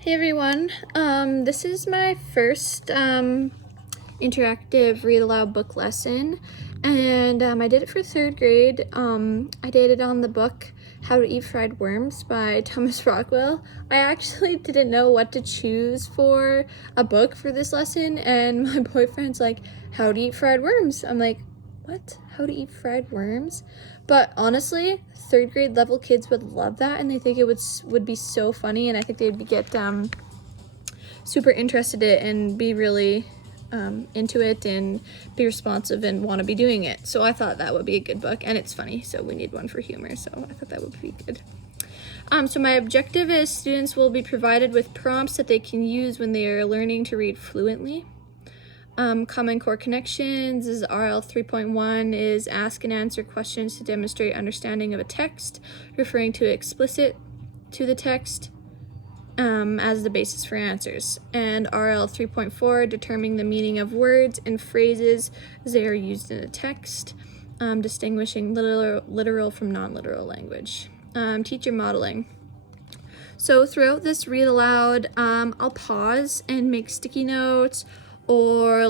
Hey everyone, this is my first interactive read aloud book lesson, and I did it for 3rd grade. I did it on the book How to Eat Fried Worms by Thomas Rockwell. I actually didn't know what to choose for a book for this lesson, and my boyfriend's like, How to Eat Fried Worms? I'm like, what? How to Eat Fried Worms? But honestly, 3rd grade level kids would love that, and they think it would be so funny, and I think they'd get super interested in it and be really into it and be responsive and want to be doing it. So I thought that would be a good book, and it's funny, so we need one for humor, so I thought that would be good. So my objective is students will be provided with prompts that they can use when they are learning to read fluently. Common core connections is RL 3.1 is ask and answer questions to demonstrate understanding of a text, referring to explicit to the text as the basis for answers. And RL 3.4 determining the meaning of words and phrases as they are used in a text, distinguishing literal from non-literal language. Teacher modeling. So throughout this read aloud, I'll pause and make sticky notes, or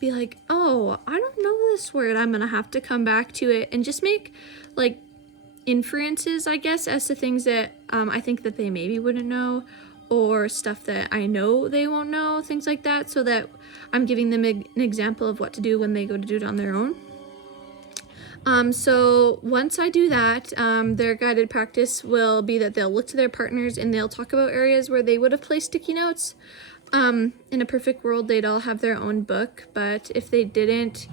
be like, oh, I don't know this word, I'm gonna have to come back to it, and just make inferences, I guess, as to things that I think that they maybe wouldn't know, or stuff that I know they won't know, things like that, so that I'm giving them an example of what to do when they go to do it on their own. So once I do that, their guided practice will be that they'll look to their partners and they'll talk about areas where they would have placed sticky notes. In a perfect world, they'd all have their own book, but if they didn't,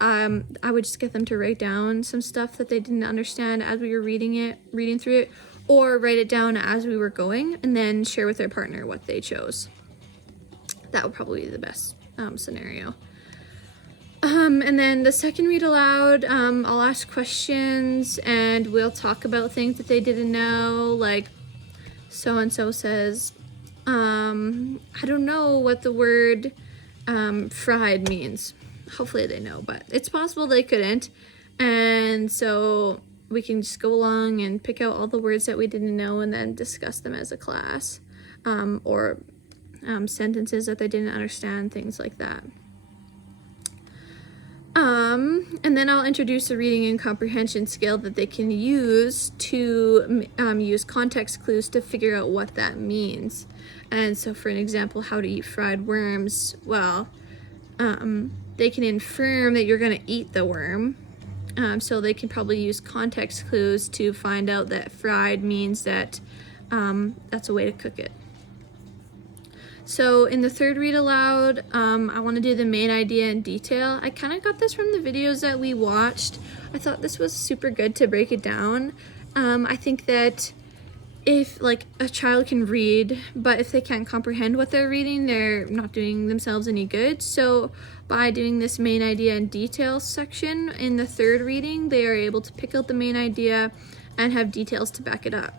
I would just get them to write down some stuff that they didn't understand as we were reading through it, or write it down as we were going, and then share with their partner what they chose. That would probably be the best scenario. And then the second read aloud, I'll ask questions and we'll talk about things that they didn't know, like so-and-so says, I don't know what the word fried means. Hopefully they know, but it's possible they couldn't. And so we can just go along and pick out all the words that we didn't know and then discuss them as a class, or sentences that they didn't understand, things like that. And then I'll introduce a reading and comprehension scale that they can use to use context clues to figure out what that means. And so for an example, how to eat fried worms, well, they can infer that you're going to eat the worm. So they can probably use context clues to find out that fried means that that's a way to cook it. So in the third read aloud, I want to do the main idea in detail. I kind of got this from the videos that we watched. I thought this was super good to break it down. I think that if a child can read, but if they can't comprehend what they're reading, they're not doing themselves any good. So by doing this main idea in detail section in the third reading, they are able to pick out the main idea and have details to back it up.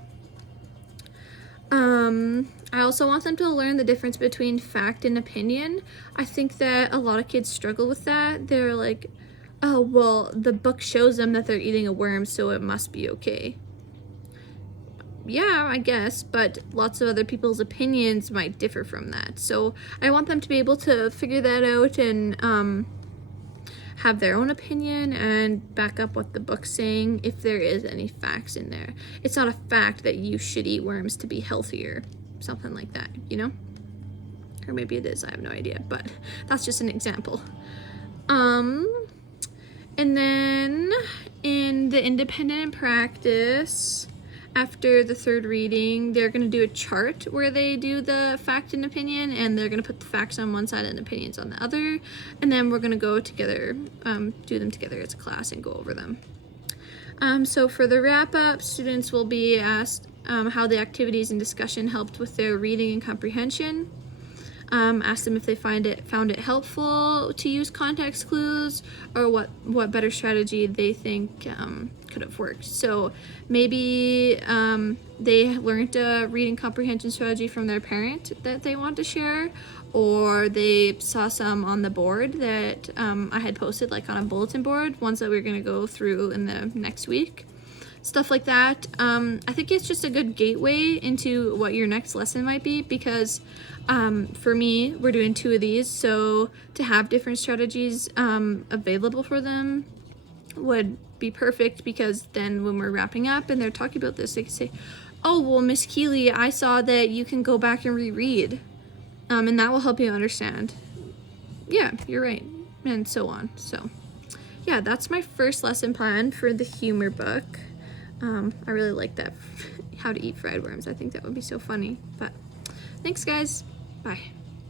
I also want them to learn the difference between fact and opinion. I think that a lot of kids struggle with that. They're like, oh, well, the book shows them that they're eating a worm, so it must be okay. Yeah, I guess, but lots of other people's opinions might differ from that. So I want them to be able to figure that out and have their own opinion and back up what the book's saying if there is any facts in there. It's not a fact that you should eat worms to be healthier, something like that, you know? Or maybe it is, I have no idea, but that's just an example. And then in the independent practice, after the third reading, they're going to do a chart where they do the fact and opinion, and they're going to put the facts on one side and opinions on the other, and then we're going to go together, do them together as a class and go over them. So for the wrap-up, students will be asked how the activities and discussion helped with their reading and comprehension. Ask them if they found it helpful to use context clues, or what better strategy they think could have worked. So maybe they learned a reading comprehension strategy from their parent that they want to share, or they saw some on the board that I had posted, on a bulletin board, ones that we're going to go through in the next week. stuff like that. I think it's just a good gateway into what your next lesson might be, because for me, we're doing 2 of these, so to have different strategies available for them would be perfect, because then when we're wrapping up and they're talking about this, they can say, oh, well, Miss Keeley, I saw that you can go back and reread, and that will help you understand. Yeah, you're right, and so on. So yeah, that's my first lesson plan for the humor book. I really like that, how to eat fried worms. I think that would be so funny. But thanks, guys. Bye.